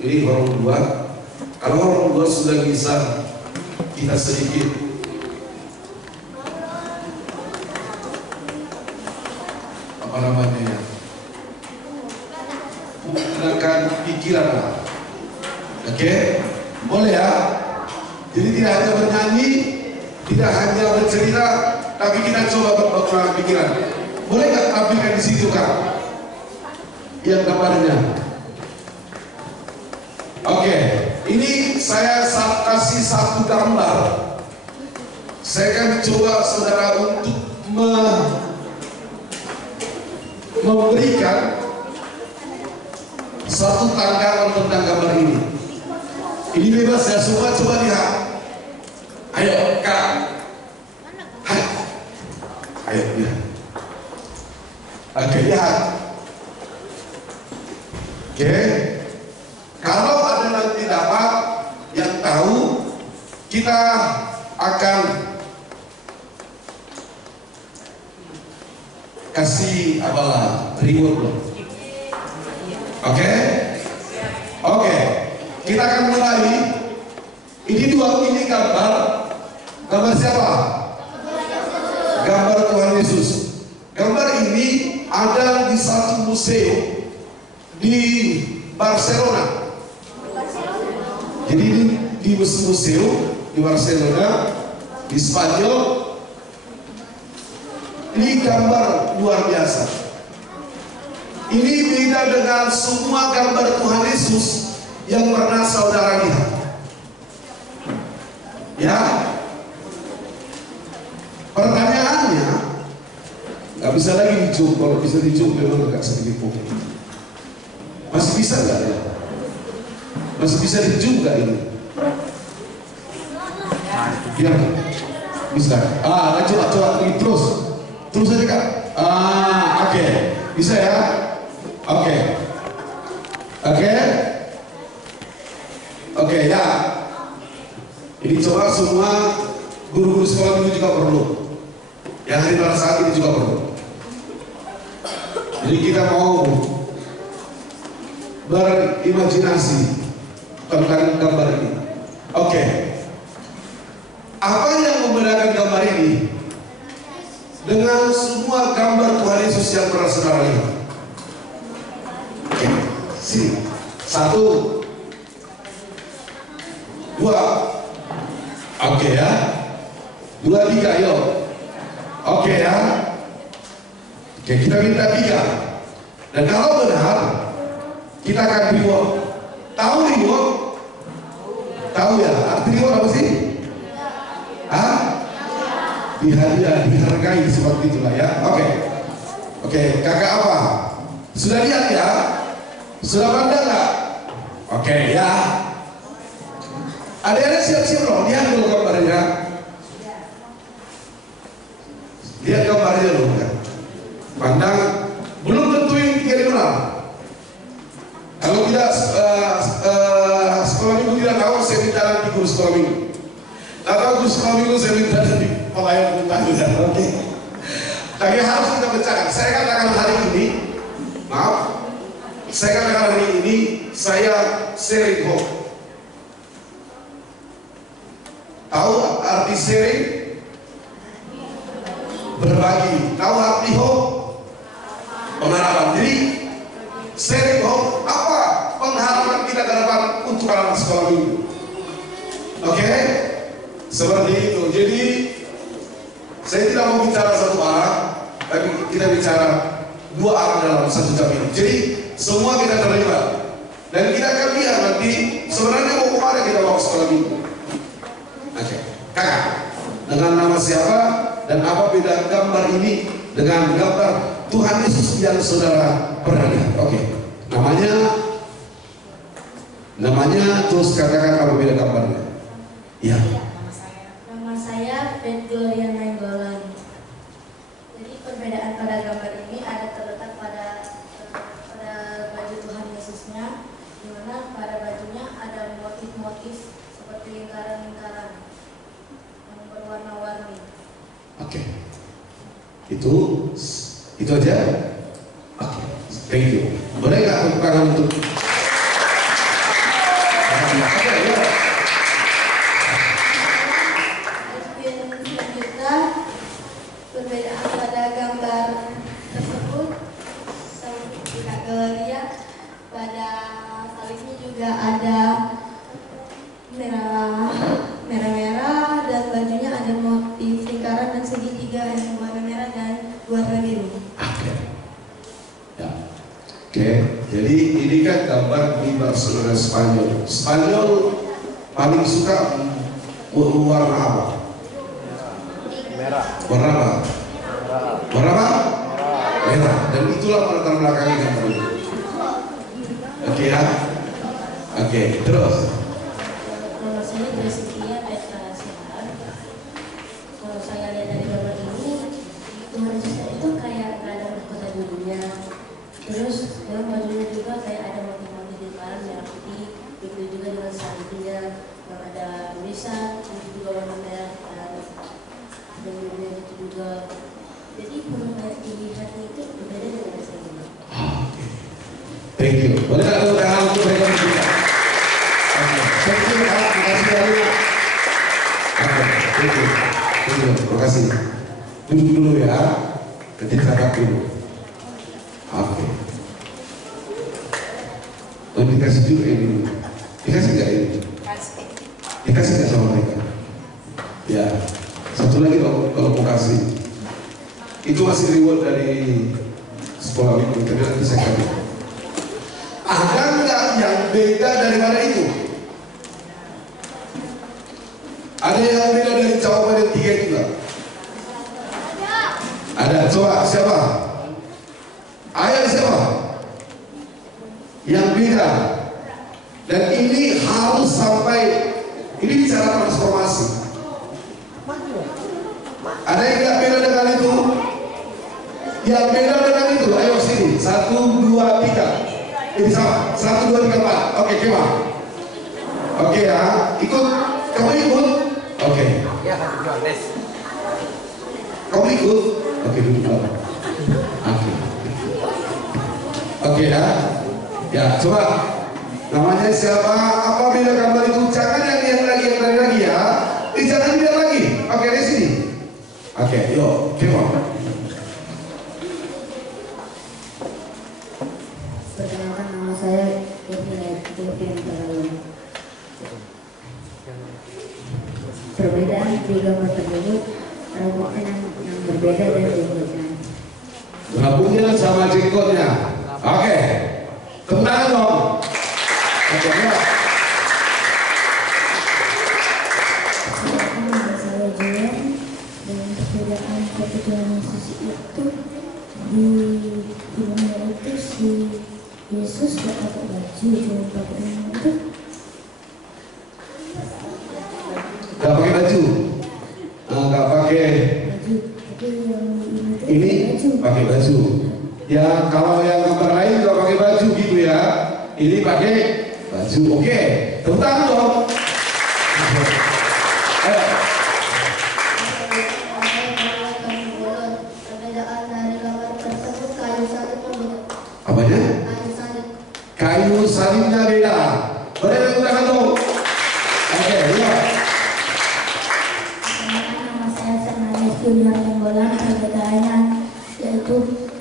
Ini horong 2. Kalau horong 2 sudah bisa kita sedikit apa namanya ya, menggunakan pikiran lah. Oke, boleh ya. Jadi tidak hanya bernyanyi, tidak hanya bercerita, tapi kita coba menggunakan pikiran. Boleh nggak tampilkan di situ Kak? Yang gambarnya. Oke, ini saya kasih satu gambar. Saya akan coba saudara untuk memberikan satu tanggapan tentang gambar ini. Ini bebas ya, semua coba lihat. Ayo Kak. Hai. Ayo lihat. Oke, lihat. Oke. Kalau ada nanti dapat yang tahu, kita akan kasih apalah reward loh. Oke? Oke. Kita akan mulai. Ini gambar. Gambar siapa? Gambar Tuhan Yesus. Gambar ini ada di satu museum di Barcelona. Jadi di museum di Barcelona, di Spanyol. Ini gambar luar biasa. Ini beda dengan semua gambar Tuhan Yesus yang pernah saudara lihat. Ya. Pertanyaannya, nggak bisa lagi di-zoom. Kalau bisa di-zoom memang agak sedikit pokok. Masih bisa nggak ya? Masih bisa di-zoom nggak ini? Ya, bisa. Coba terus aja Kak. Oke. Bisa ya? Oke ya. Ini coba semua guru-guru sekolah itu juga perlu. Yang hari pada saat ini juga perlu. Jadi kita mau berimajinasi tentang gambar ini. Oke. Apa yang membedakan gambar ini dengan semua gambar Tuhan Yesus yang pernah saudara lihat? Oke, sini. 1, 2. Oke ya. 2, 3, yuk. Oke ya. Oke, kita minta 3. Dan kalau benar, kita akan reward. Tahu reward? Tahu ya? Arti reward apa sih? Dihargai seperti itulah ya. Oke, kakak apa? Sudah lihat ya? Sudah pandang nggak? Oke ya. Adik-adik siap-siap loh. Lihat dulu gambarnya. Lihat gambarnya loh kan. Pandang. Belum tentuin dikenal. Kalau tidak sekolah minggu tidak tahu, saya minta nanti guru sekolah minggu. Atau guru sekolah minggu saya minta nanti pelayan juga. Oke. Tapi harus kita pecahkan. Saya katakan hari ini, saya sharing hope. Tahu arti sharing? Berbagi. Tahu arti hope? Pengharapan. Jadi sharing hope apa? Pengharapan kita ke depan untuk anak sekolah minggu. Oke? Seperti itu. Jadi saya tidak mau bicara satu arah, tapi kita bicara 2 arah dalam satu jam ini. Jadi semua kita terlibat dan kita akan lihat nanti sebenarnya mau kemana kita bawa sekolah minggu. Oke, kakak, dengan nama siapa dan apa beda gambar ini dengan gambar Tuhan Yesus yang saudara pernah lihat? Oke, namanya terus katakan apa beda gambarnya? Ya. Nama saya Ben Gloria Nainggolan. Jadi perbedaan pada gambar ini ada terletak pada baju Tuhan Yesusnya, di mana pada bajunya ada motif-motif seperti lingkaran-lingkaran yang berwarna-warni. Oke. Itu aja. Oke. Thank you. Boleh nggak tepuk tangan untuk Oke, ya. Selanjutnya, perbedaan pada gambar tersebut sama Kak Gloria, pada salibnya juga ada merah-merah dan bajunya ada motif lingkaran dan segitiga yang warna merah dan warna biru. Oke. Ya. Oke, jadi ini kan gambar di Barcelona Spanyol. Spanyol paling suka warna apa? Merah. Warna apa? Warna apa? Merah. Dan itulah latar belakangnya gambar ini. Oke ya. Oke, terus. Kalau saya basicnya Petra Sinar. Kalau saya lihat dari gambar ini, Tuhan Yesus itu kayak nggak ada mahkota dunia. Terus dalam bajunya juga kayak ada motif-motif di dalam merah putih. Begitu juga dengan salibnya yang ada tulisan, itu juga warna merah dan birunya itu juga. Jadi kalau dilihatnya itu berbeda dengan yang saya lihat. Thank you. Boleh tak tepuk tangan untuk mereka berdua? Oke. Thank you. Terima kasih banyak. Oke. Thank you. Thank you. Terima kasih. Duduk dulu ya. Nanti catat dulu. Oke. Oh, dikasih juga ini. Dikasih nggak ini? Dikasih nggak sama mereka? Ya. Satu lagi kalau mau kasih. Itu masih reward dari sekolah minggu. Tapi nanti saya kasih. Ada nggak yang beda daripada itu? Ada yang beda dari jawaban yang tiga itu nggak? Ada. Coba siapa? Ayat siapa? Yang beda. Dan ini harus sampai, ini bicara transformasi. Ada yang nggak beda dengan itu? Yang beda dengan itu, ayo sini. 1, 2, 3. Ini sama, 1, 2, 3, 4. Oke, Kema. Oke ya, ikut. Kamu ikut? Oke. Ya, les. Kamu ikut? Oke, duduk dulu. Oke. Oke ya. Ya, coba. Namanya siapa? Apa beda gambar itu? Jangan yang tadi lagi ya. Jangan lihat lagi. Oke, di sini. Oke, yuk, Kema. Perkenalkan, nama saya Kevin Terlalu. Perbedaan di gambar tersebut rambutnya yang berbeda dan jenggotnya. Rambutnya sama jenggotnya. Oke. Tepuk dong. Oke, ya. Nama saya Julian, dan perbedaan kebetulan Yesus itu di dunia itu si Yesus gak pakai baju, cuma pakai itu. Gak pakai baju. Gak pakai. Baju, tapi yang Ini pakai baju. Ya kalau yang gambar lain gak pakai baju gitu ya. Ini pakai baju. Oke. Tepuk tangan dong. Ayo. Perbedaan dari gambar tersebut kayu salibnya beda. Apanya? Kayu salib. Kayu salibnya beda. Boleh tepuk tangan dong. Oke, ya. Nama saya Fernandes Julian Tenggolan. Perbedaannya yaitu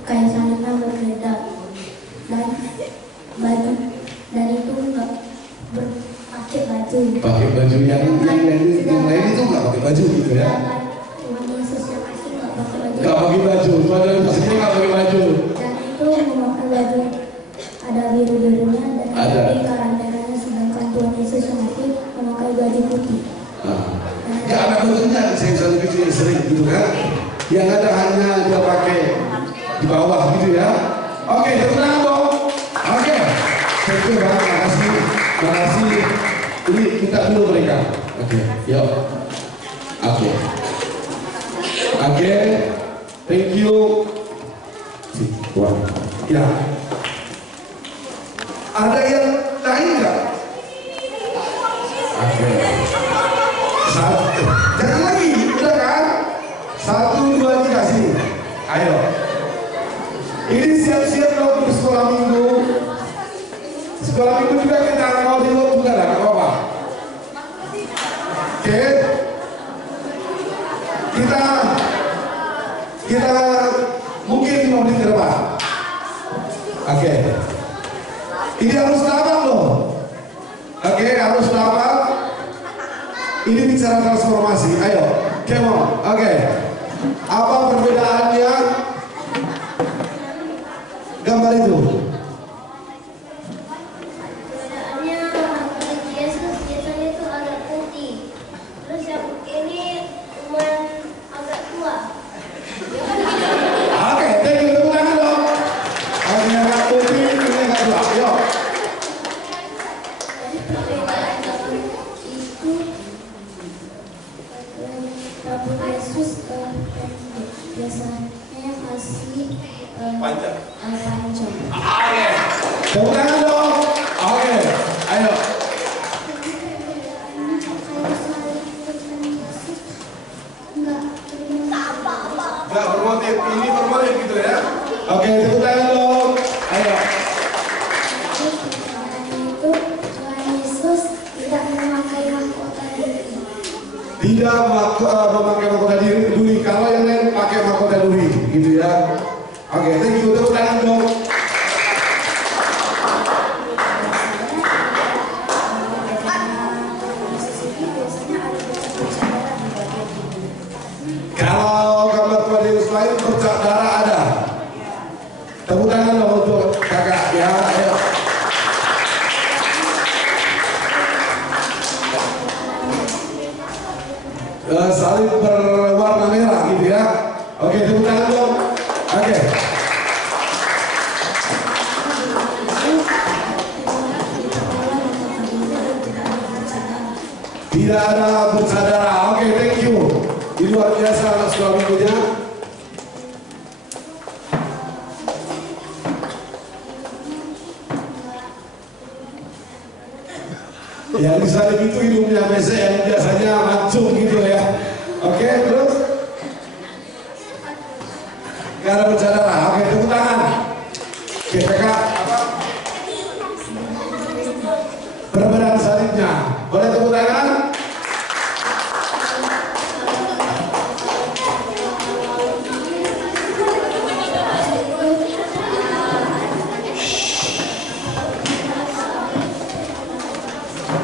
kayu salibnya berbeda dan baju dan itu enggak berpakai baju. Pakai baju yang lain itu nggak pakai baju gitu ya? Tuhan Yesus yang asli nggak pakai baju. Nggak pakai baju. Tuhan Yesus ini nggak pakai baju. Dan itu memakai baju ada biru-birunya dan Ada. ada lingkaran merahnya, sedangkan Tuhan Yesus yang asli memakai baju putih. Nggak ada bajunya. Saya satu video yang sering gitu kan? Yang ada hanya dia pakai di bawah gitu ya. Oke, tepuk tangan dong. Oke. Thank you Bang. Makasih. Makasih. Ini minta dulu mereka. Oke, yuk. Oke. Oke. Thank you. Wah. Ya. Ada yang lain nggak? Oke. Satu. Jangan lagi, udah kan? 1, 2, 3 sini. Ayo. Ini siap-siap dong untuk sekolah minggu. Sekolah minggu juga kita mau di luar juga lah, nggak apa-apa. Oke, harus dapat. Ini bicara transformasi. Ayo, come on. Oke. Apa perbedaannya? Gambar itu. Perbedaannya Yesus biasanya itu agak putih. Terus yang ini cuma agak tua. Oke, thank you. Tepuk tangan dong. Oke, agak putih, ini agak tua. Yuk. Jadi perbedaan dalam itu Prabu Yesus biasanya kasih Panjang. panjang. Oke. Tepuk tangan dong. Oke, ayo. Nggak bermotif, ini bermotif gitu ya. Oke, tepuk tangan dong. Ayo. Itu Tuhan Yesus tidak memakai mahkota duri. Tidak memakai mahkota duri. Kalau yang lain pakai mahkota duri, gitu ya. Oke, thank you. Tepuk tangan dong. Kalau gambar Tuhan Yesus lain bercak darah ada. Tepuk tangan dong untuk kakak ya. Ayo. Salib berwarna merah gitu ya. Oke, tepuk tangan dong. Oke. Tidak ada bersaudara. Oke, thank you. Ini luar biasa anak sekolah minggunya. Yang di salib itu hidungnya mesek, yang biasanya mancung gitu ya. Oke, terus gak ada bersaudara. Oke, tepuk tangan. Oke, kakak apa? Perbedaan salibnya. Boleh tepuk tangan?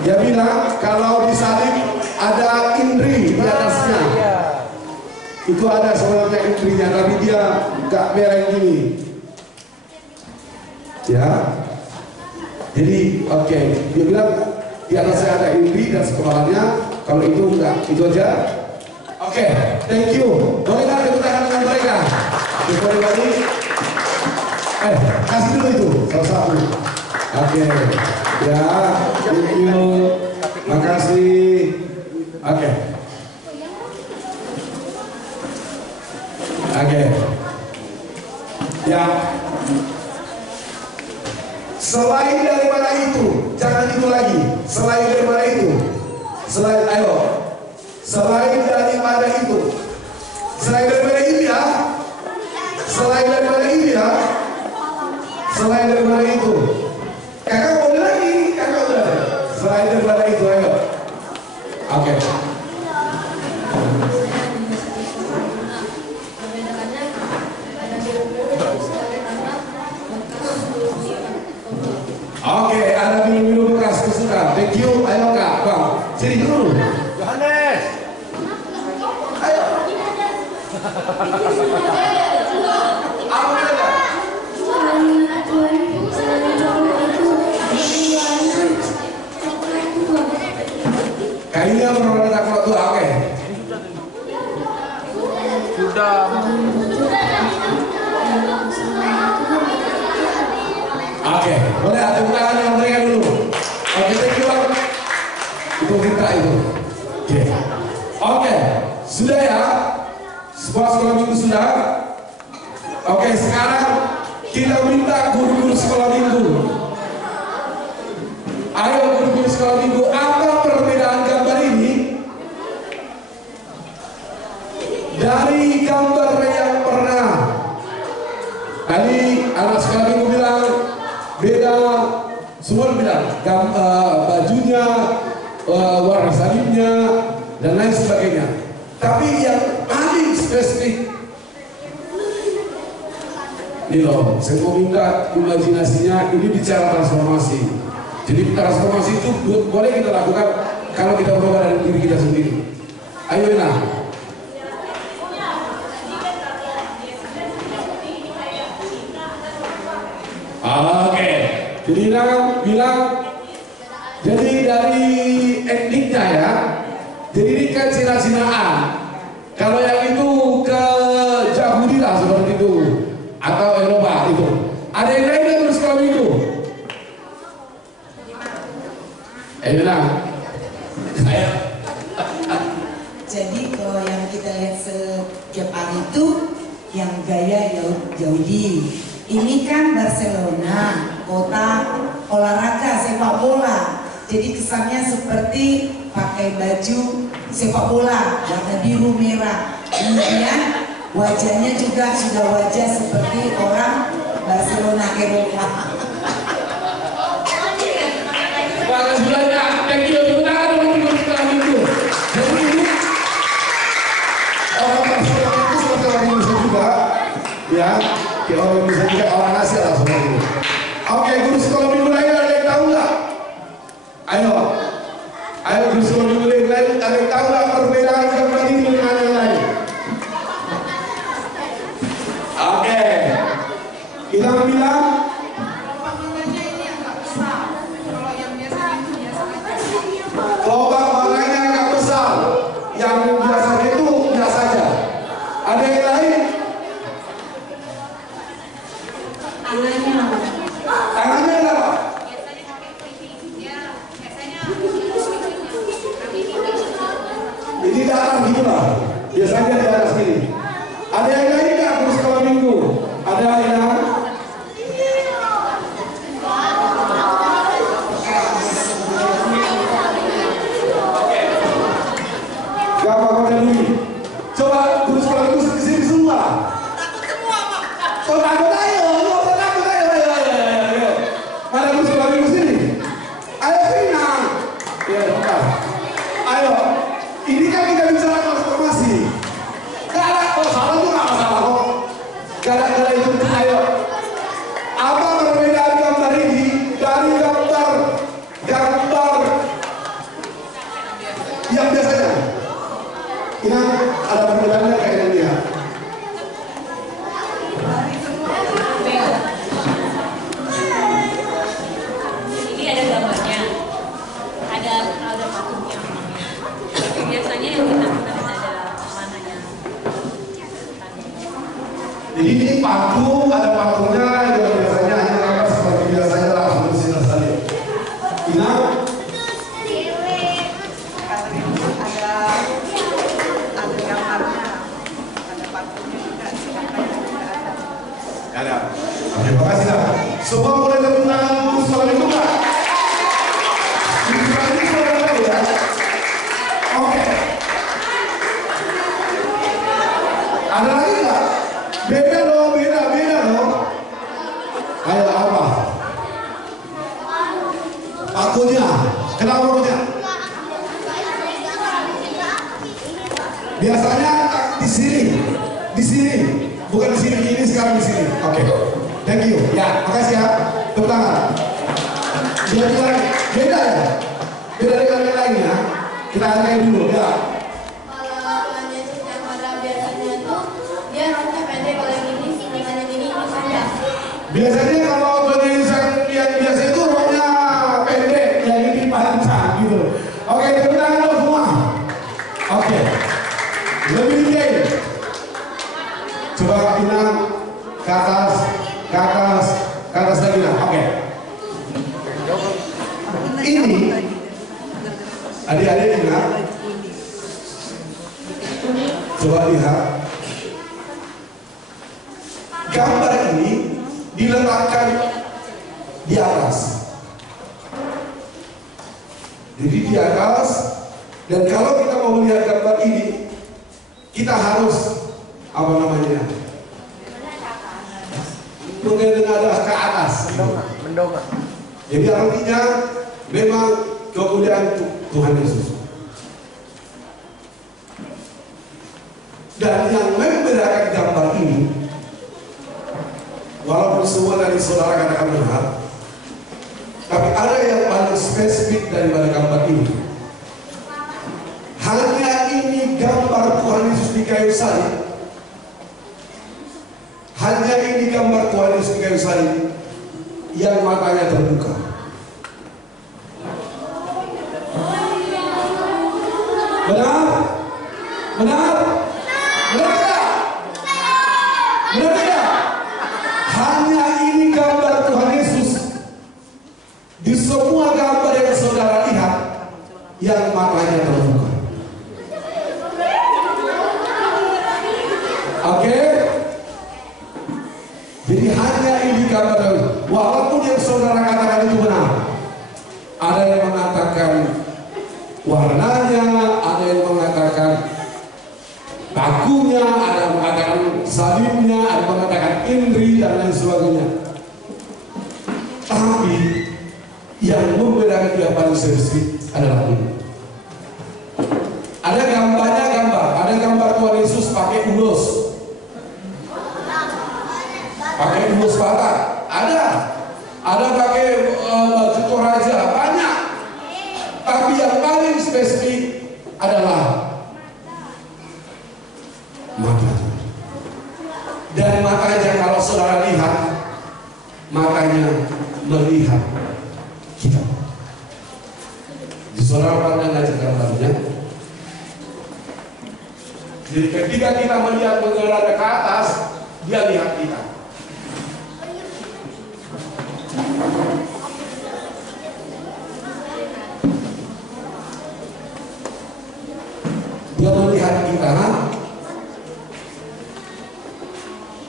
Dia bilang kalau di salib ada indri di atasnya. Itu ada sebenarnya indrinya, tapi dia nggak mereng gini. Ya. Jadi oke, dia bilang di atasnya ada indri dan sekolahnya. Kalau itu enggak, itu aja. Oke, thank you. Boleh nggak tepuk tangan dengan mereka? Boleh lagi. Kasih dulu itu salah satu. Oke, ya, thank you. Makasih. Oke. Oke. Ya. Selain daripada itu, jangan itu lagi. Selain daripada itu, selain daripada itu, selain daripada ini ya, selain daripada ini ya, selain daripada itu, kakak boleh lagi, kakak udah. Selain daripada itu, ayo. Oke. Oke, ada minum-minum bekas kesukaan. Thank you. Ayo kak, bang. Sini dulu. Yohanes. Ayo. Apa ada? Kayaknya pernah ada kalau tua, oke. Sudah. Oke, boleh tepuk tangan yang mereka dulu. Oke, thank you bang. Itu kita itu. Oke, sudah ya. Sebuah sekolah minggu sudah. Oke, sekarang kita minta guru-guru sekolah minggu. Ayo guru-guru sekolah minggu, apa perbedaan gambar ini dari gambar yang pernah? Tadi anak sekolah minggu bilang beda, semua bilang bajunya, warna salibnya dan lain sebagainya. Tapi yang paling spesifik ini loh, saya mau minta imajinasinya, ini bicara transformasi. Jadi transformasi itu boleh kita lakukan kalau kita berubah dari diri kita sendiri. Ayo Ina. Oke. Jadi Ina bilang, jadi dari endingnya ya, jadi ini kan Cina-Cinaan. Kalau yang itu ke Yahudi lah seperti itu, atau Eropa itu. Ada yang lain yang terus kalau itu? Bilang. Jadi kalau yang kita lihat setiap hari itu yang gaya Yahudi. Ini kan Barcelona, kota olahraga sepak bola. Jadi kesannya seperti pakai baju sepak bola warna biru merah. Kemudian wajahnya juga sudah wajah seperti orang Barcelona Eropa. Makasih banyak, thank you. Tepuk tangan dulu setelah itu. Jadi ini orang Barcelona itu seperti orang Indonesia juga, ya. Kayak orang Indonesia juga orang Asia lah seperti itu. Oke, guru sekolah minggu lain ada yang tahu nggak? Ayo guru sekolah minggu lain ada yang tahu nggak perbedaan gambar ini dengan yang lain? Oke, kita bilang. Lubang makanya agak besar, yang biasanya itu biasa saja. Ada yang lain? Tangannya apa? Ini datar gitu lah. Biasanya di atas sini. Ada yang lain nggak terus sekolah minggu? Ada yang? Gak apa-apa dulu. Coba guru sekolah minggu kesini semua. Takut semua Pak. Kau takut ayo. Ada guru sekolah minggu sini. Ayo Pinang. Ya bentar. Ayo. Ini kan kita bicara transformasi. Gak ada, kalau salah itu gak masalah kok. Gak ada itu. Ayo. Apa perbedaan gambar ini dari gambar yang biasanya? Ini ada perbedaannya kayak yang lihat. Ini ada gambarnya, ada patungnya. Biasanya yang kita ada mananya. Jadi ini patung, ada patungnya yang biasanya hanya seperti biasanya langsung di sini saja. Ina? Ada. Terima kasih lah. Semua boleh tepuk tangan untuk sekolah minggu Pak. Ya. Oke. Ada lagi nggak? Beda loh. Ayo apa? Pakunya. Kenapa pakunya? Biasanya di sini, bukan di sini. Ini sekarang di sini. Oke. Thank you. Ya, makasih ya. Tepuk tangan. Beda ya? Beda dengan yang lain ya. Kita hargai dulu ya. Kalau Yesus yang pada biasanya tuh dia rambutnya pendek, kalau yang ini panjang. Biasanya kalau yang biasa itu rambutnya pendek, yang ini panjang gitu. Oke, tepuk tangan dulu semua. Oke. Lebih tinggi. Coba Inang ke atas lagi lah. Oke. Ini adik-adik ingat. Coba lihat. Gambar ini diletakkan di atas. Jadi di atas. Dan kalau kita mau melihat gambar ini, kita harus apa namanya? Mengenai ke atas. Mendongak. Jadi artinya memang kemuliaan Tuhan Yesus. Dan yang membedakan gambar ini, walaupun semua dari saudara katakan benar, Tapi ada yang paling spesifik daripada gambar ini. Hanya ini gambar Tuhan Yesus di kayu salib. Hanya ini gambar Tuhan Yesus di kayu salib yang matanya terbuka. Benar? Benar? Benar tidak? Benar tidak? Hanya ini gambar Tuhan Yesus di semua gambar yang saudara lihat yang matanya terbuka. Oke? Jadi hanya ini gambar. Walaupun yang saudara katakan itu benar, ada yang mengatakan warnanya, ada yang mengatakan bakunya, ada yang mengatakan salibnya, ada yang mengatakan indri dan lain sebagainya. Tapi yang membedakan dia paling spesifik adalah ini. Ada gambarnya, ada gambar Tuhan Yesus pakai ulus, pakai ulus batak, ada pakai baju toraja, banyak. Tapi yang paling spesifik adalah mata. Dan matanya kalau saudara lihat, matanya melihat kita. Di saudara pandang aja gambarnya. Jadi ketika kita melihat mengarah ke atas, dia lihat kita. Dia melihat kita,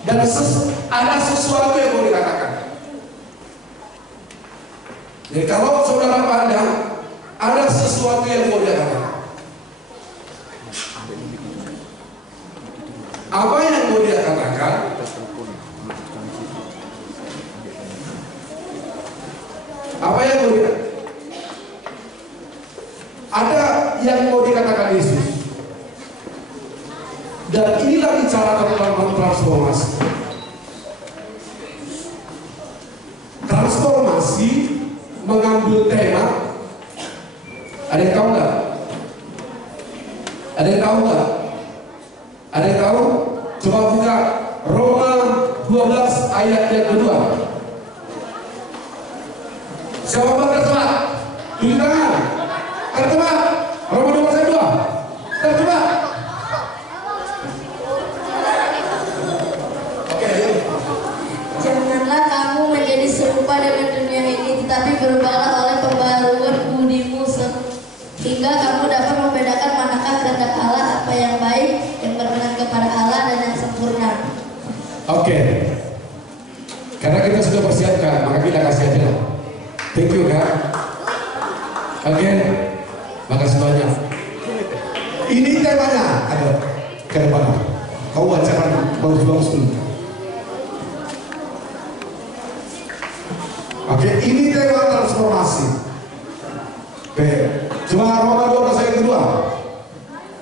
dan ada sesuatu yang mau dikatakan. Jadi kalau saudara pandang, ada sesuatu yang mau dikatakan. Apa yang mau dia katakan? Apa yang mau dia? Ada yang mau dikatakan Yesus. Dan inilah bicara tentang transformasi. Transformasi mengambil tema. Ada yang tahu nggak? Ada yang tahu nggak? Ada yang tahu? Coba buka Roma 12 ayat yang kedua. Siapa yang terjemah? Tunjuk tangan. Terjemah. Roma 12 ayat 2. Terjemah. Janganlah kamu menjadi serupa dengan dunia ini, tetapi berubahlah oleh pembaharuan budimu sehingga kamu dapat membedakan manakah kehendak Allah, apa yang baik, yang berkenan kepada Allah dan yang sempurna. Oke. Karena kita sudah persiapkan, maka kita kasih aja. Thank you, Kak. Oke. Makasih banyak. Ini temanya. Ada ke depan. Kau bacakan bagus-bagus dulu. Oke, ini tema transformasi. Oke, cuma Roma 12 ayat kedua.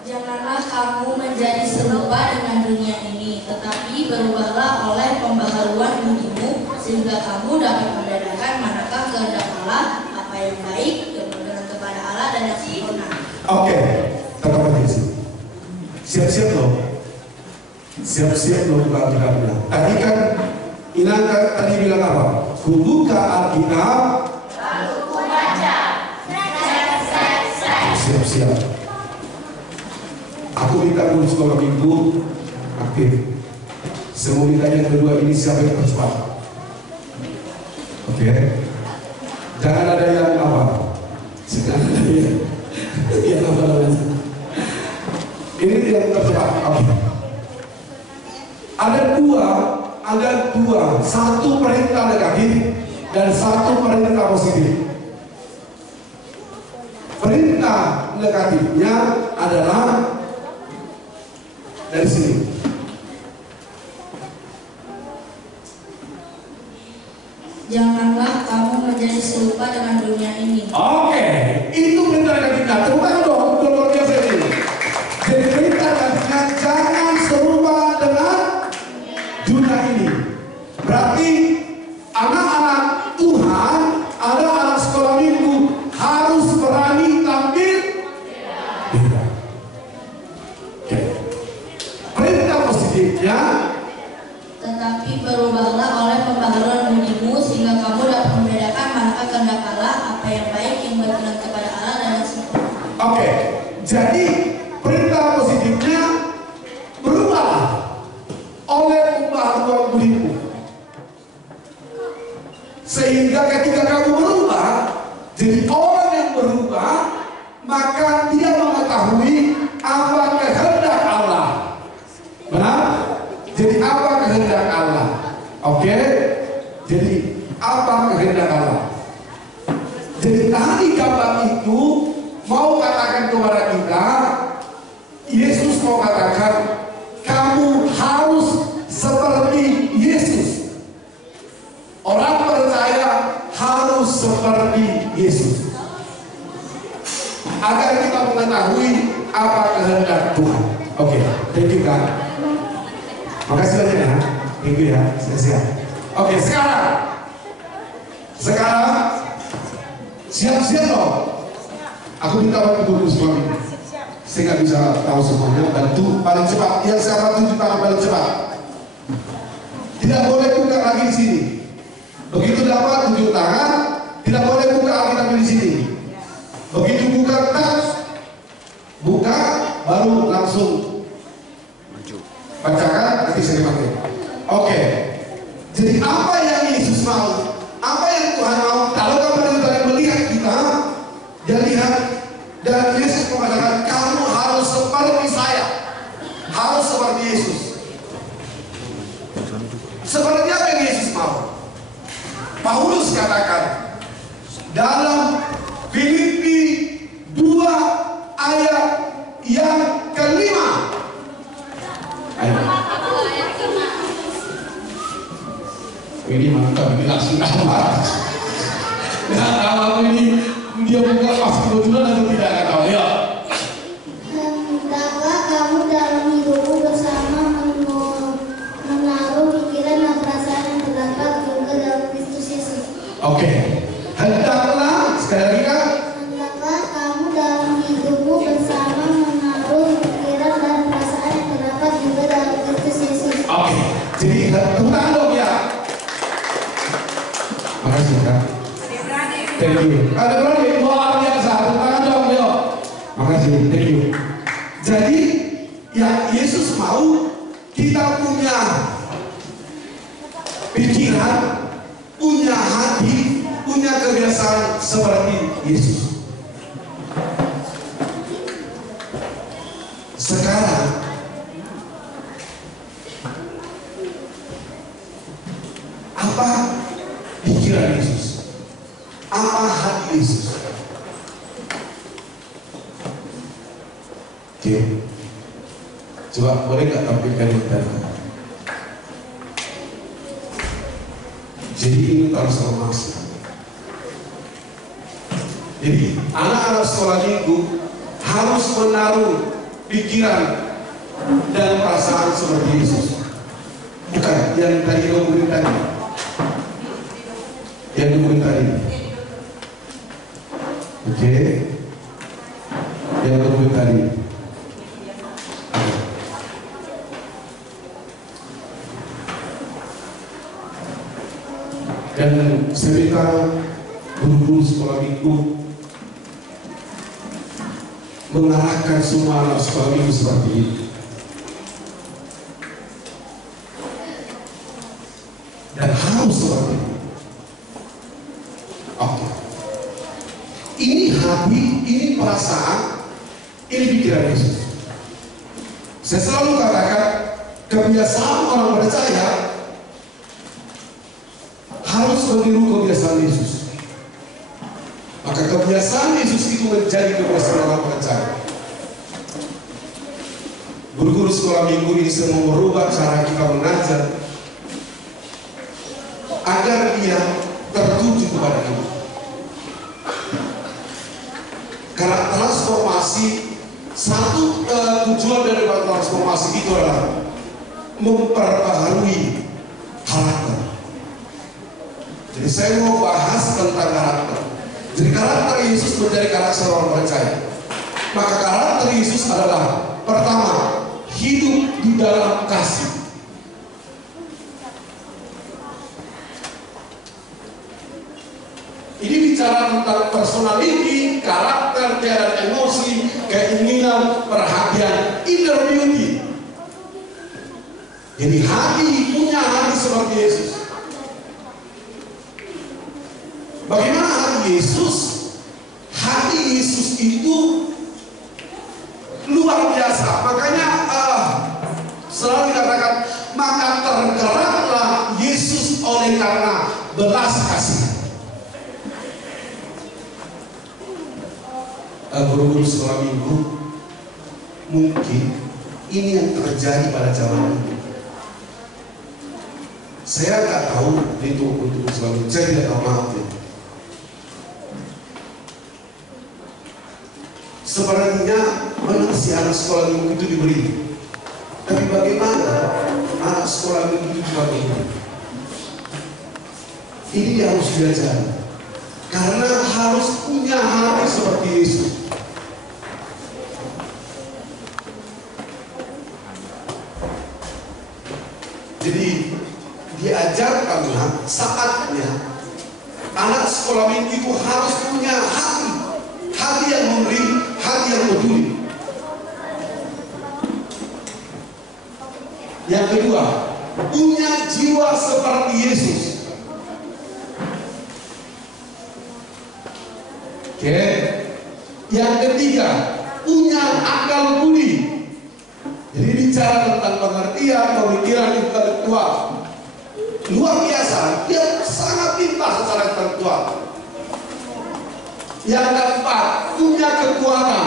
Janganlah kamu menjadi serupa dengan dunia ini, tetapi berubahlah oleh pembaharuan budimu sehingga kamu dapat membedakan manakah kehendak Allah, apa yang baik, yang berkenan kepada Allah dan yang sempurna. Oke, tetap di sini. Siap-siap loh. Siap-siap loh buka-buka. Tadi kan Inangka tadi bilang apa? Ku buka Alkitab, lalu ku baca. Siap-siap. Aku minta guru sekolah minggu aktif. Semua minta yang kedua ini siapa yang tercepat? Oke. Jangan ada yang apa? Jangan ada yang apa? Ini yang tercepat. Oke. Ada dua, satu perintah negatif dan satu perintah positif. Perintah negatifnya adalah dari sini. Janganlah kamu menjadi serupa dengan dunia ini. Oke, itu perintah negatifnya. Coba dong, luar biasa ini. Jadi perintah negatifnya jangan serupa dengan dunia ini. Berarti anak-anak Tuhan, ada anak kembali kepada Allah dan sempurna. Oke, jadi perintah positifnya berubah oleh pembaharuan budimu. Sehingga ketika kamu berubah, jadi orang yang berubah, maka dia mengetahui apa kehendak Allah. Benar? Jadi apa kehendak Allah? Oke? Jadi apa kehendak Allah? Jadi tadi gambar itu mau katakan kepada kita, Yesus mau katakan, kamu harus seperti Yesus. Orang percaya harus seperti Yesus. Agar kita mengetahui apa kehendak Tuhan. Oke, thank you kan. Makasih banyak ya. Thank you ya, siap. Oke, sekarang siap-siap dong. Aku minta waktu dulu suami. Saya nggak bisa tahu semuanya. Bantu paling cepat. Yang saya bantu tangan paling cepat. Tidak boleh buka lagi di sini. Begitu dapat tunjuk tangan, tidak boleh buka Alkitab di sini. Begitu buka buka baru langsung bacakan, nanti saya pakai. Oke. Jadi apa yang Yesus mau? Apa yang Tuhan mau? Kalau kamu tadi melihat kita, dia lihat dan Yesus mengatakan kamu harus seperti saya, harus seperti Yesus. Seperti apa yang Yesus mau? Paulus katakan dalam Filipi 2 ayat yang ke-5. Ayo. Ini mantap, ini langsung amat. Nah, kalau ini dia buka pas kebetulan atau tidak, nggak tahu ya. Hendaklah kamu dalam hidupmu bersama menaruh pikiran dan perasaan yang terdapat juga dalam Kristus Yesus. Oke, hendaklah sekali lagi kan? Hendaklah kamu dalam hidupmu bersama menaruh pikiran dan perasaan yang terdapat juga dalam Kristus Yesus. Oke, jadi tentang dong ya. Makasih kak. Thank you. Ada berani luar biasa, tentang dong ya. Makasih, thank you. Jadi yang Yesus mau kita punya pikiran, punya hati, punya kebiasaan seperti Yesus. Sekarang apa pikiran Yesus? Apa hati Yesus? Oke, coba boleh nggak tampilkan yang tadi? Jadi ini transformasi. Jadi anak-anak sekolah minggu harus menaruh pikiran dan perasaan seperti Yesus. Bukan yang tadi ngomongin tadi. Yang ngomongin tadi. Oke. Yang ngomongin tadi. Dan saya minta guru-guru sekolah minggu mengarahkan semua anak sekolah minggu seperti ini. Dan harus seperti ini. Oke. Ini hati, ini perasaan, ini pikiran Yesus. Saya selalu katakan kebiasaan orang percaya harus meniru kebiasaan Yesus. Maka kebiasaan Yesus itu menjadi kebiasaan orang percaya. Guru-guru sekolah minggu ini semua merubah cara kita mengajar agar dia tertuju kepada kita. Karena transformasi, satu tujuan dari transformasi itu adalah memperbaharui karakter. Jadi saya mau bahas tentang karakter. Jadi karakter Yesus menjadi karakter orang percaya. Maka karakter Yesus adalah pertama, hidup di dalam kasih. Ini bicara bicara tentang personality, karakter, dan emosi, keinginan, perhatian, inner beauty. Jadi punya hati seperti Yesus. Bagaimana hati Yesus? Hati Yesus itu luar biasa. Makanya selalu dikatakan, maka tergeraklah Yesus oleh karena belas kasihan. Guru-guru sekolah minggu, mungkin ini yang terjadi pada zaman ini. Saya nggak tahu itu untuk sekolah minggu, saya tidak tahu, maaf ya. Sepertinya memang si anak sekolah minggu itu diberi, tapi bagaimana anak sekolah minggu itu juga begini? Ini yang harus diajar, karena harus punya hati seperti Yesus. Jadi diajarkanlah saatnya anak sekolah minggu itu harus punya hati yang memberi, hati yang peduli. Yang kedua, punya jiwa seperti Yesus. Oke. Yang ketiga, punya akal budi. Jadi bicara tentang pengertian, pemikiran intelektual, luar biasa, dia sangat pintar secara intelektual. Yang keempat, punya kekuatan,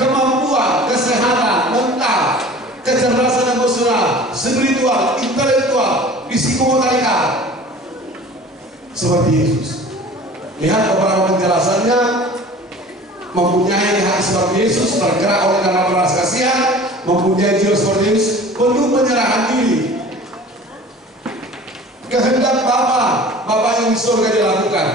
kemampuan, kesehatan, mental, kecerdasan emosional, spiritual, intelektual, psikomotorika, seperti Yesus. Lihat beberapa penjelasannya, mempunyai hati seperti Yesus, tergerak oleh karena belas kasihan, mempunyai jiwa seperti Yesus, penuh penyerahan diri. Kehendak Bapa yang di surga dilakukan.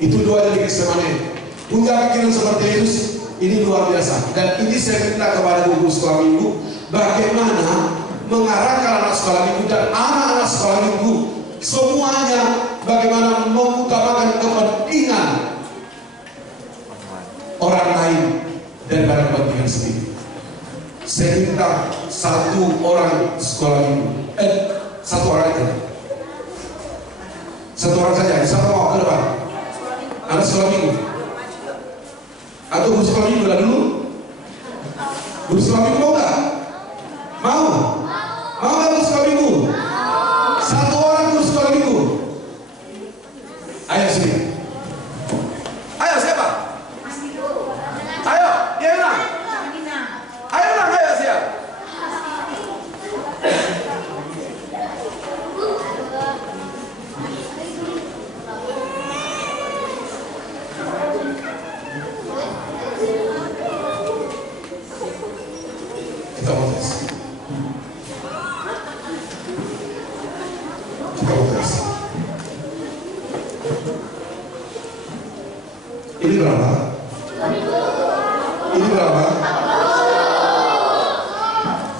Itu doa dari Getsemani. Punya pikiran seperti Yesus, ini luar biasa. Dan ini saya minta kepada guru sekolah minggu, bagaimana mengarahkan anak sekolah minggu dan anak-anak sekolah minggu semuanya, bagaimana mengutamakan kepentingan orang lain daripada kepentingan sendiri. Saya minta satu orang sekolah minggu, satu orang aja, satu orang saja, siapa mau ke depan? Anak sekolah minggu atau guru sekolah minggu lah dulu? Guru sekolah minggu mau nggak? Mau? Mau nggak guru sekolah minggu? Satu orang guru sekolah minggu. Ayo sini. Ayo siapa? Ayo, dia bilang. Ayo bilang, ayo siap. Kita mau tes. Ini berapa? Ini berapa?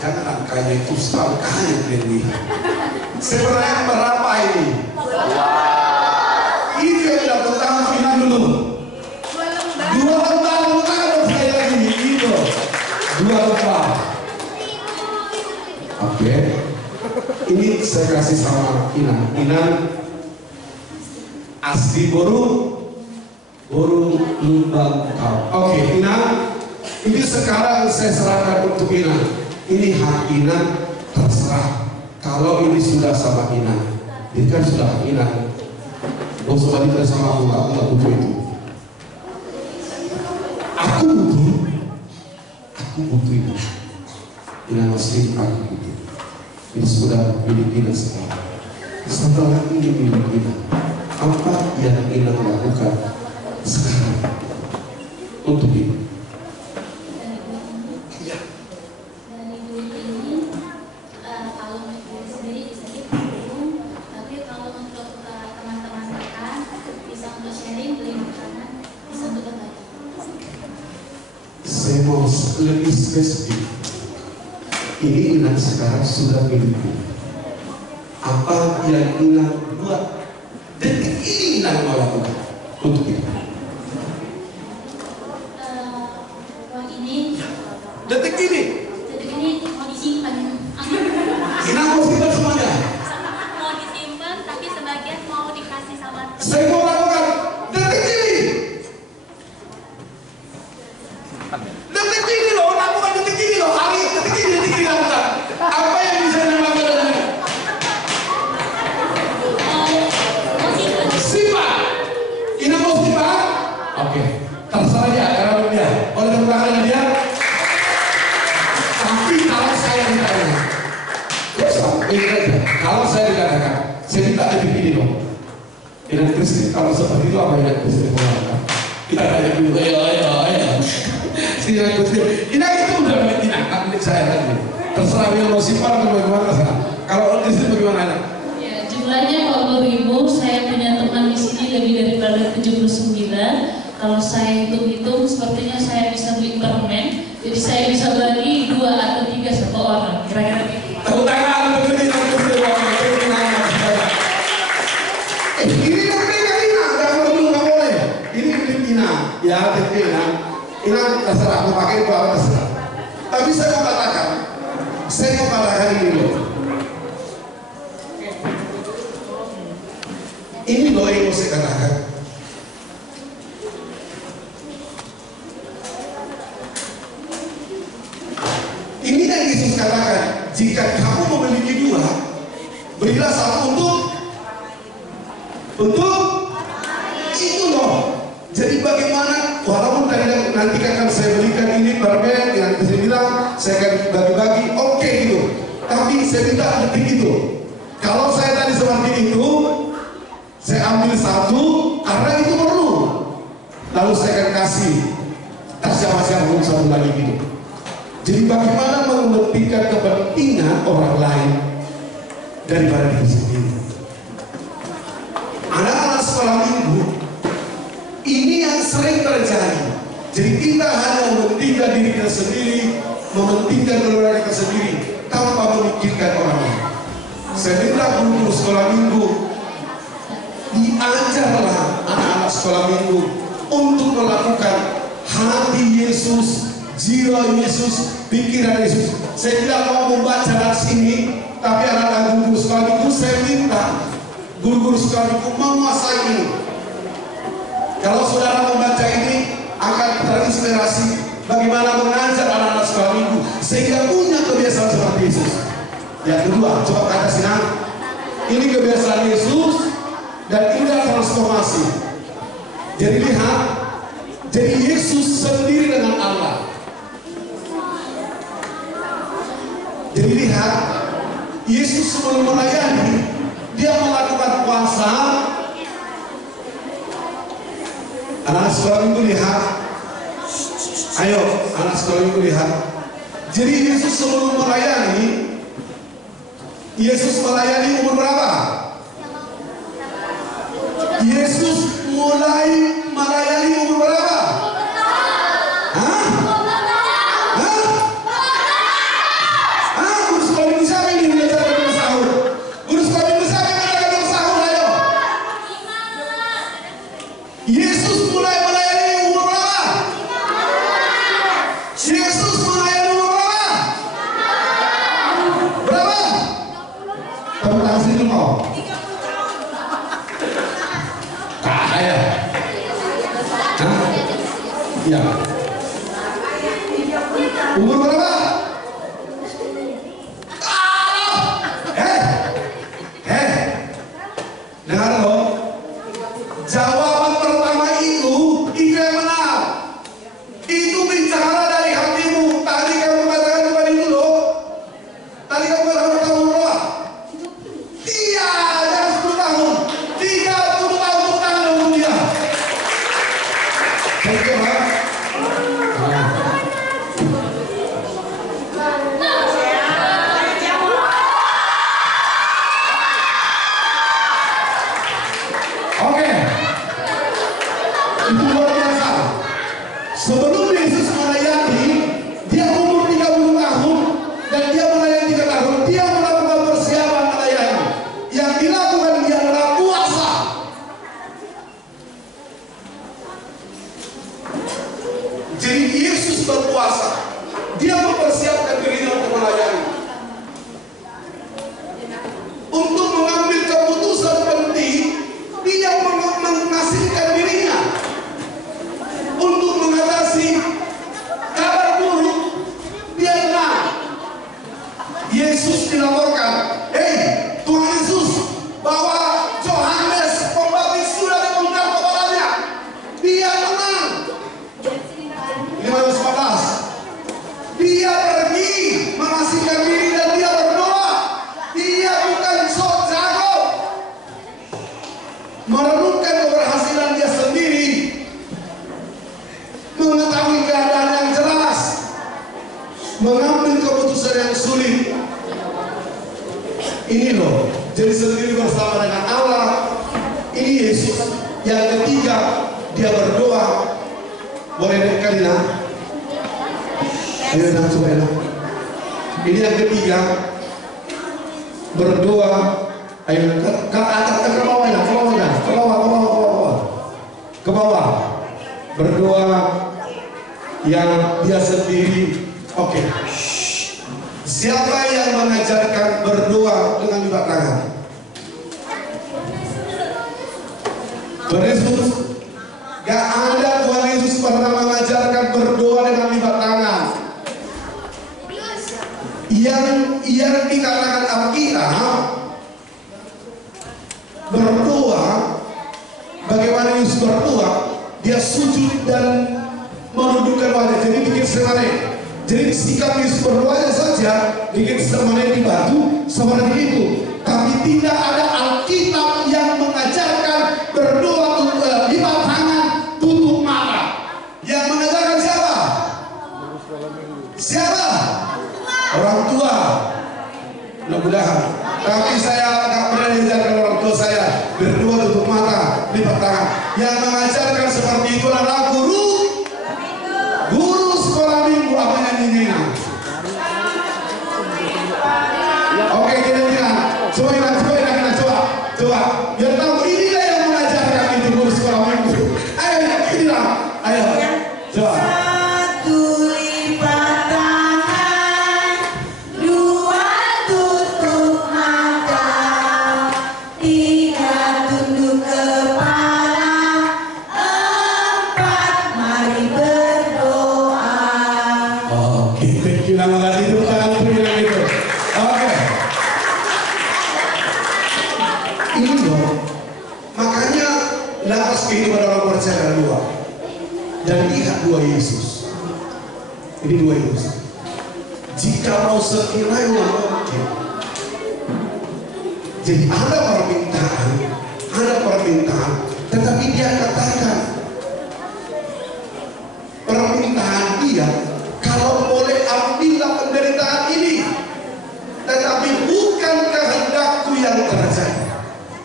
Jangan angkanya itu angkanya ini. Sebenarnya berapa ini? Itu yang tidak tentang final dulu. 2 lembar ada saya lagi itu. 2 lembar. Oke. Ini saya kasih sama Inan asli boru lumbang kau. Oke, Inan, ini sekarang saya serahkan untuk Inan. Ini hak Inan, terserah. Kalau ini sudah sama Inan, ini kan sudah hak Inan. Gak usah balik sama aku nggak butuh itu. Aku butuh itu. Inan asli aku butuh. Ini sudah milik Inan sekarang. Setelah ini milik Inan, apa yang Inan lakukan sekarang untuk ini? Dan ibu ini kalau untuk diri sendiri bisa dipanggung, tapi kalau untuk teman-teman rekan bisa untuk sharing, beli makanan, bisa untuk berbagi. Saya mau lebih spesifik. Ini Inan sekarang sudah milikku. Apa yang Inan buat detik ini Inan melakukan untuk itu? Detik ini. Detik ini mau disimpan. Ina mau simpan semuanya. Mau disimpan, tapi sebagian mau dikasih sama teman. Saya mau lakukan detik ini. Detik ini loh, lakukan detik ini loh. Hari detik ini lakukan. Apa yang bisa dilakukan dengan ini? Mau simpan. Simpan. Ina mau simpan? Oke. Terserah dia, karena dia. Oleh kemudahan dia. Tapi kalau saya ditanya, kalau saya dikatakan, saya minta detik ini loh. Ingat Kristi, kalau seperti itu apa yang Kristi mengatakan? Kita tanya dulu, ayo. Ingat Kristi, ingat itu udah milik Ina, kan milik saya tadi. Terserah dia mau simpan atau bagaimana terserah. Kalau Kristi bagaimana? Ya, jumlahnya kalau 2000, saya punya teman di sini lebih daripada 79. Kalau saya hitung-hitung, sepertinya saya bisa beli permen. Jadi saya bisa bagi 2 atau 3 satu orang. Kira-kira gitu. Tepuk tangan untuk Ina, ini mereka Ina, nggak boleh. Ini milik Ina, ya milik Ina. Ina terserah mau pakai itu apa terserah. Tapi saya mau katakan ini loh. Ini loh yang mau saya katakan. Ini yang Yesus katakan, jika kamu memiliki 2, berilah 1 untuk itu loh. Jadi bagaimana, walaupun tadi nanti akan saya berikan ini permen, nanti saya bilang saya akan bagi-bagi, oke gitu. Tapi saya minta detik itu. Kalau saya tadi seperti itu, saya ambil 1 karena itu perlu. Lalu saya akan kasih siapa-siapa belum 1 lagi gitu. Jadi bagaimana mementingkan kepentingan orang lain daripada diri sendiri. Anak-anak sekolah minggu ini yang sering terjadi. Jadi kita hanya mementingkan diri kita sendiri, mementingkan keluarga kita sendiri tanpa memikirkan orang lain. Saya minta guru sekolah minggu diajarlah anak-anak sekolah minggu untuk melakukan hati Yesus, jiwa Yesus, pikiran Yesus. Saya tidak mau membaca dari sini, tapi anak-anak guru sekolah minggu saya minta guru-guru sekolah minggu menguasai ini. Kalau saudara membaca ini akan terinspirasi bagaimana mengajar anak-anak sekolah minggu sehingga punya kebiasaan seperti Yesus. Yang kedua, coba kata Sinan, ini kebiasaan Yesus dan ini adalah transformasi. Jadi lihat, jadi Yesus sendiri dengan Allah. Jadi lihat, Yesus sebelum melayani, dia melakukan puasa. Anak sekolah minggu lihat, ayo anak sekolah minggu lihat. Jadi Yesus sebelum melayani, Yesus melayani umur berapa? Yesus mulai melayani umur berapa? Hah? Guru sekolah minggu siapa ini belajar dari sahur? Guru sekolah minggu siapa yang belajar dari sahur? Ayo. Yesus mulai melayani umur berapa? Yesus melayani umur berapa? Berapa? Kamu tangan sini mau? Kaya. Hah? Ya. Umur berapa? Dengar loh. Jawaban pertama itu yang benar. Itu bicara dari hatimu. Tadi kamu katakan bukan itu loh. Tadi kamu katakan berapa berapa? Iya, jangan 10 tahun. 30 tahun untuk tangan untuk dia. Thank you, ha? Oke. Itu luar biasa. Sebelum Yesus melayani, dia umur 30 tahun dan dia melayani 3 tahun. Dia melakukan persiapan melayani. Yang dilakukan dia adalah puasa. Jadi Yesus berpuasa. Dia mempersiapkan dirinya untuk melayani, untuk mengambil keputusan penting. Dia mengasihkan dirinya untuk mengatasi kabar buruk. Dia tenang. Yesus dilaporkan, Tuhan Yesus bahwa Yohanes Pembaptis sudah dibongkar kepalanya. Dia tenang. 15:14. Dia pergi mengasihkan diri dan dia berdoa. Dia bukan sok jago merenungkan keberhasilan dia sendiri, mengetahui keadaan yang jelas, mengambil keputusan yang sulit. Ini loh, jadi sendiri bersama dengan Allah. Ini Yesus. Yang ketiga, dia berdoa. Boleh dekat Dina? Ayo nak coba enak. Ini yang ketiga, berdoa. Ayo ke bawah ya, ke bawah. Berdoa yang dia sendiri. Oke. Siapa yang mengajarkan berdoa dengan lipat tangan? Tuhan Yesus. Gak ada Tuhan Yesus pernah mengajarkan berdoa dengan lipat tangan. Yang dikatakan Alkitab berdoa, bagaimana Yesus berdoa? Dia sujud dan menundukkan wajah. Jadi bikin semane. Jadi sikap Yesus berdoanya saja bikin semane di batu seperti itu. Tapi tidak ada Alkitab yang mengajarkan berdoa lipat tangan, tutup mata. Yang mengajarkan siapa? Siapa? Orang tua. Mudah-mudahan. Tapi saya nggak pernah diajarkan orang tua saya berdoa tutup mata, lipat tangan. Yang mengajarkan seperti itu adalah guru sekolah minggu. Apa nyanyinya? Oke, kita bilang, coba. Biar tahu inilah yang mengajarkan itu guru sekolah minggu. Ayo, kita bilang, ayo, coba. Dan lihat dua Yesus. Ini dua Yesus. Jika mau sekiranya mungkin. Jadi ada permintaan, tetapi dia katakan permintaan dia, kalau boleh ambillah penderitaan ini, tetapi bukan kehendakku yang terjadi.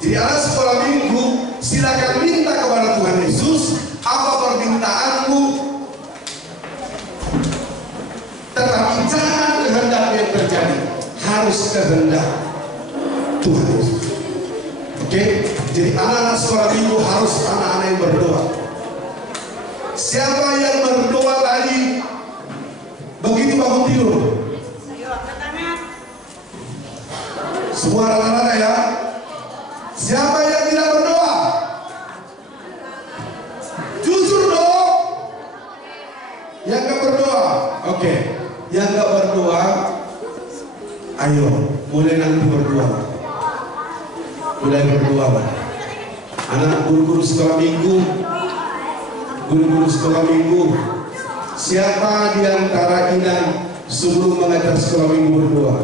Jadi ada sekolah minggu, silakan minta kepada Tuhan Yesus, apa permintaanmu, tetapi jangan kehendak yang terjadi, harus kehendak Tuhan Yesus. Oke? Jadi anak-anak sekolah minggu harus anak-anak yang berdoa. Siapa yang berdoa tadi begitu bangun tidur? Semua rata-rata ya. Siapa yang tidak berdoa? Jujur dong. Yang gak berdoa, oke. Yang gak berdoa, ayo, mulai nanti berdoa. Mulai berdoa, Pak. Anak guru-guru sekolah minggu, siapa di antara Inang sebelum mengajar sekolah minggu berdoa?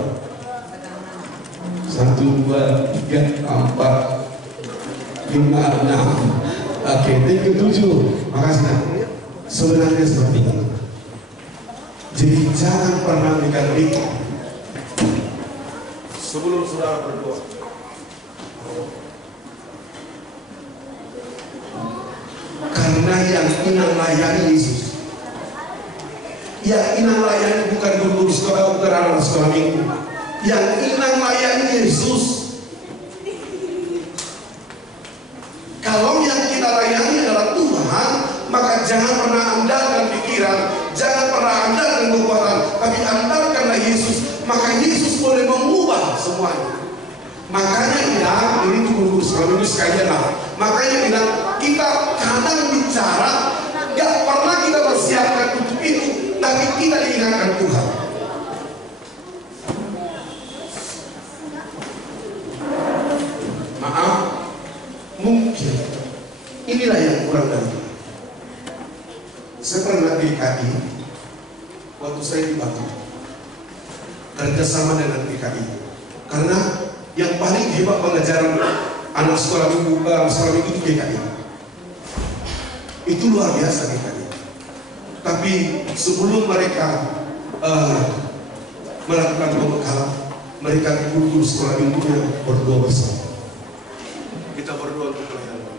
1, 2, 3, 4, 5, 6. Oke, thank you 7. Makasih Nak. Sebenarnya seperti itu. Jadi jangan pernah mengganti sebelum saudara berdoa. Karena yang Inang layani Yesus, yang Inang layani bukan guru sekolah, bukan anak sekolah minggu. Yang Inang layani Yesus. Kalau yang kita layani adalah Tuhan, Maka jangan pernah andalkan pikiran, jangan pernah andalkan kekuatan, tapi andalkanlah Yesus. Maka Yesus boleh mengubah semuanya. Makanya bilang, ini guru selalu sekalian lah. Makanya bilang, kita kadang bicara, gak pernah kita bersiapkan untuk itu, tapi kita diingatkan Tuhan. Maaf, mungkin inilah yang kurang dari kita. Saya pernah di GKI waktu saya di Batu, kerjasama dengan GKI, karena yang paling hebat pengajaran anak sekolah minggu itu GKI. Itu luar biasa GKI. Tapi sebelum mereka melakukan pembekalan, mereka guru sekolah minggunya berdoa bersama. Kita berdoa untuk pelayanan.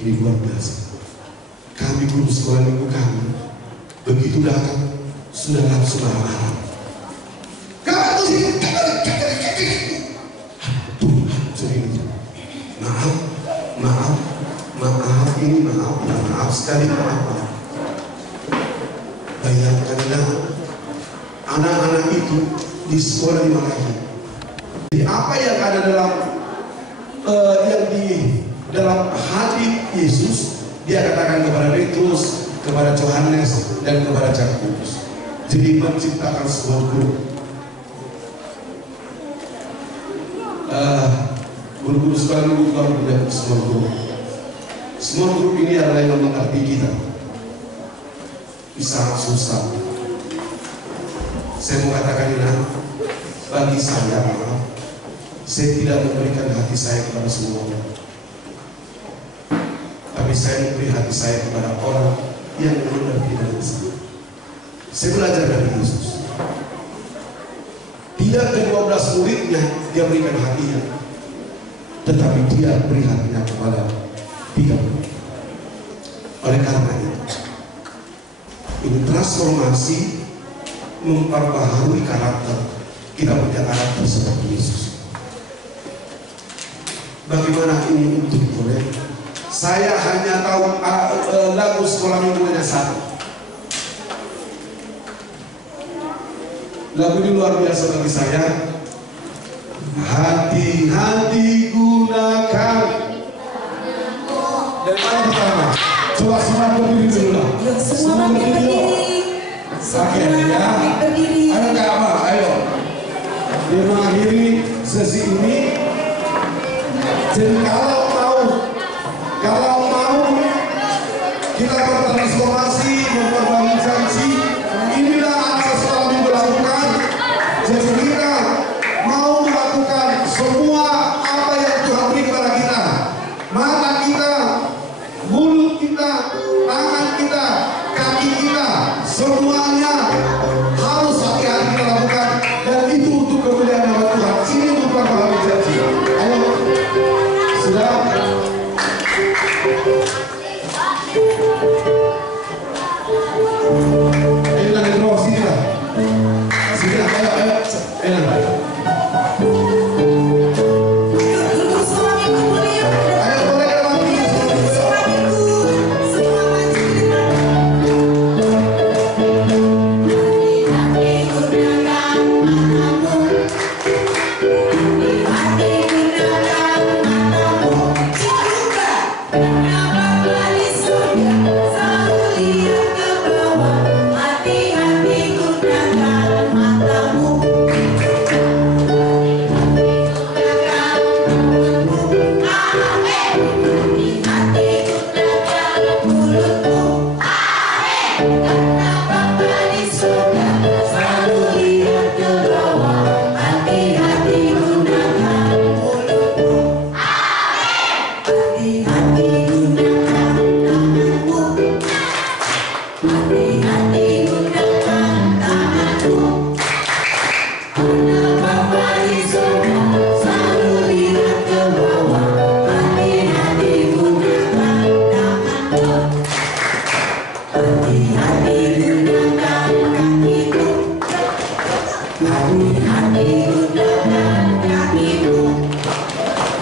Ini luar biasa. Kami guru sekolah minggu kami begitu datang sudah langsung marah-marah. Kamu sih, maaf sekali, maaf. Bayangkanlah anak-anak itu di sekolah dimarahi. Jadi apa yang ada dalam hati Yesus, dia katakan kepada Petrus, kepada Yohanes, dan kepada Yakobus. Jadi menciptakan sebuah grup. Guru-guru sekolah minggu baru punya sebuah grup. Semua grup ini adalah yang mengerti kita. Bisa susah. Saya mau katakan ini, bagi saya, saya tidak memberikan hati saya kepada semua orang, tapi saya memberi hati saya kepada orang yang mengerti dari saya. Saya belajar dari Yesus. Tidak ke-12 muridnya dia berikan hatinya, tetapi dia beri hatinya kepada 30. Oleh karena itu, ini transformasi memperbaharui karakter. Kita punya karakter seperti Yesus. Bagaimana ini untuk boleh? Saya hanya tahu lagu sekolah minggu hanya satu. Lagu ini luar biasa bagi saya. Hati-hati gunakan. Dari mana pertama? Coba semua berdiri dulu lah. Semua berdiri. Oke ya. Ayo Kak Amal, ayo. Dia mengakhiri sesi ini. Jadi kalau mau kita bertransformasi, memperbangun janji, inilah anak sekolah minggu lakukan. Jadi kita mau melakukan semua apa yang Tuhan beri kepada kita. Mata kita, mulut kita, tangan kita, kaki kita, semuanya harus hati-hati kita lakukan, dan itu untuk kemuliaan nama Tuhan. Ini untuk memperbangun janji. Ayo, sudah. Ayo lah, bro, sini lah. Sini lah, ayo.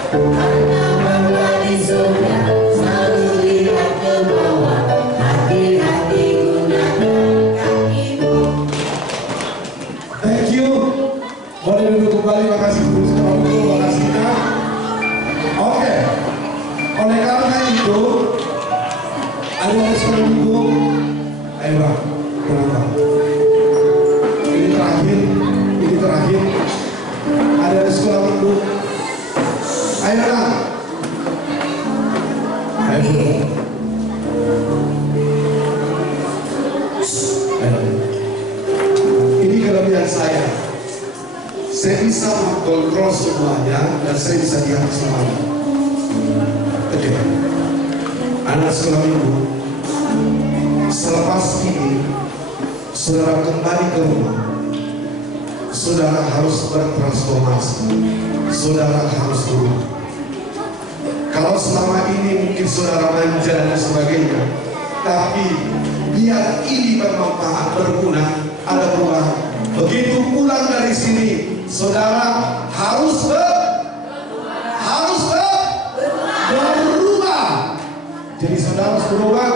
Karena Bapa di surga selalu lihat ke bawah. Ayo Bang, kenapa? Ini terakhir. Ada di sekolah minggu. Ayo Bang. Ayo. Ini kelebihan saya. Saya bisa mengkontrol semuanya dan saya bisa diam semuanya. Oke. Anak sekolah minggu, selepas ini saudara kembali ke rumah, saudara harus bertransformasi, saudara harus berubah. Kalau selama ini mungkin saudara manja dan sebagainya, tapi biar ini bermanfaat, berguna, ada perubahan. Begitu pulang dari sini, saudara harus berubah. Jadi saudara harus berubah.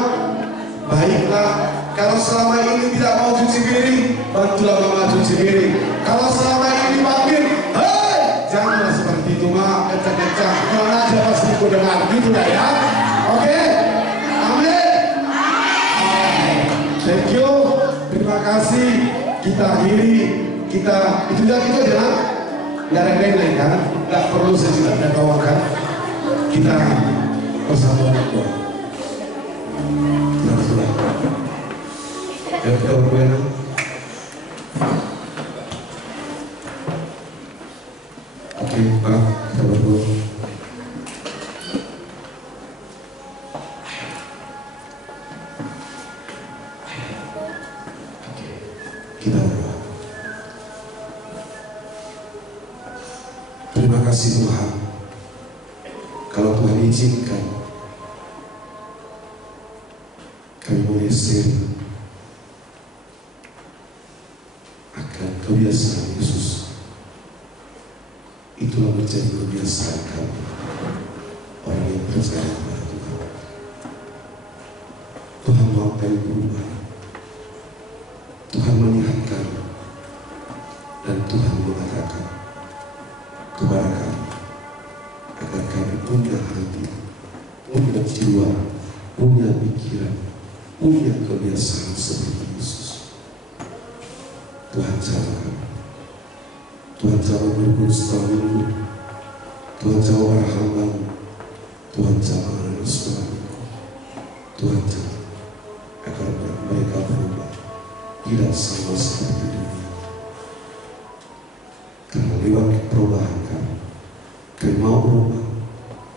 Baiklah, kalau selama ini tidak mau cuci piring, bantulah mama cuci piring. Kalau selama ini dipanggil, hei, janganlah seperti itu, mak, kencang-kencang. Kalau aja pasti ku dengar, gitu ya. Oke? Amin. Thank you. Terima kasih. Kita akhiri. Kita itu aja lah. Nggak ada yang lain kan? Nggak perlu saya juga dan bawakan. Kita bersama Tuhan. Ya, kita berbuat. Oke, Pak, kita berbuat. Kita berdoa. Terima kasih Tuhan. Kalau Tuhan izinkan, kami boleh sharing akan kebiasaan Yesus. Itulah menjadi kebiasaan kami, orang yang percaya kepada Tuhan. Tuhan mau kami berubah. Tuhan melihat kami dan Tuhan mengatakan kepada kami agar kami punya hati, punya jiwa, punya pikiran, punya kebiasaan seperti Yesus. Tuhan jawab kami. Tuhan jawab berguru setelah minggu. Tuhan jawab para hamba. Tuhan jawab anak setelah minggu. Tuhan jawab agar mereka berubah, tidak sama seperti dunia. Karena lewat perubahan kami mau berubah,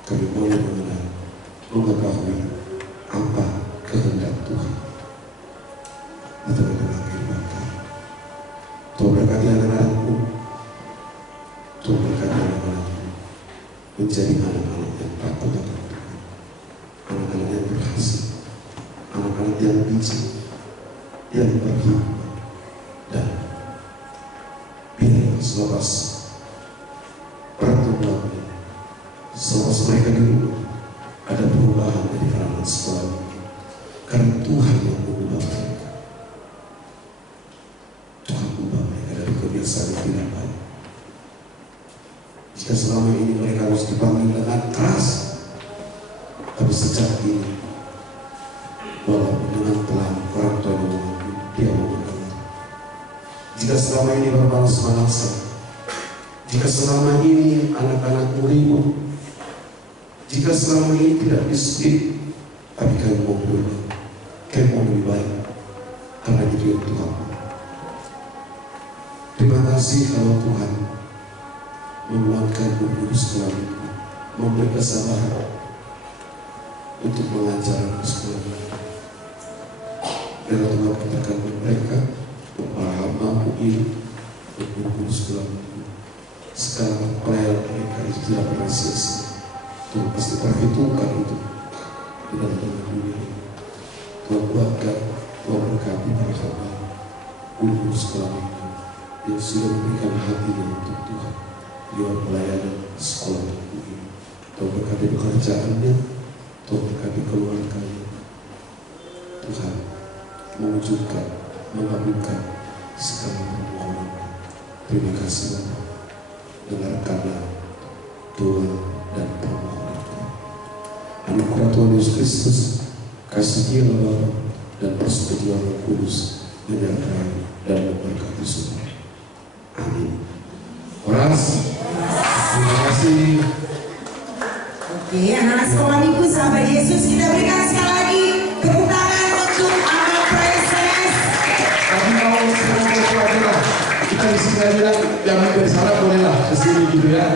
kami mau mengenal, mengetahui apa kehendak Tuhan. Itu adalah kehidupan kami. Tuhan berkati anak-anakmu, Tuhan berkati anak-anakmu menjadi anak-anak yang takut akan Tuhan, anak-anak yang berhasil, anak-anak yang bijak, yang berhikmat, dan biarlah selepas pertemuan ini, selepas mereka di rumah, ada perubahan dari anak sekolah ini, karena Tuhan yang mengubah mereka. Tuhan ubah mereka dari kebiasaan yang tidak baik. Jika selama ini mereka harus dipanggil dengan keras, tapi sejak ini, walaupun dengan pelan, orang tua memanggil, dia mau mendengar. Jika selama ini bermalas-malasan, jika selama ini anak-anakmu ribut, jika selama ini tidak disiplin, tapi kami mau berubah, kami mau lebih baik, karena itu yang Tuhan. Terima kasih kalau Tuhan menguatkan guru sekolah itu, memberi kesabaran untuk mengajar sekolah ini. Dan Tuhan katakan mereka memahami ini untuk guru sekolah ini. Sekarang pelayan mereka itu tidak pernah sia-sia. Tuhan pasti perhitungkan itu di dalam dunia ini. Tuhan buatkan, Tuhan berkati para hamba guru sekolah ini yang sudah memberikan hatinya untuk Tuhan lewat pelayanan sekolah ini. Tuhan berkati pekerjaannya, Tuhan berkati keluarganya. Tuhan mewujudkan, mengabulkan segala permohonan. Terima kasih Bapak. Dengarkanlah doa dan permohonan. Anugerah Tuhan Yesus Kristus, kasih dia Bapa, dan persekutuan Roh Kudus menyertai dan memberkati semua. Amin. Horas, terima kasih. Oke, anak-anak sekolah minggu sahabat Yesus, kita berikan sekali lagi tepuk tangan untuk anak Princess. Tapi mau sekarang kita di sini aja yang bersama bolehlah kesini gitu ya.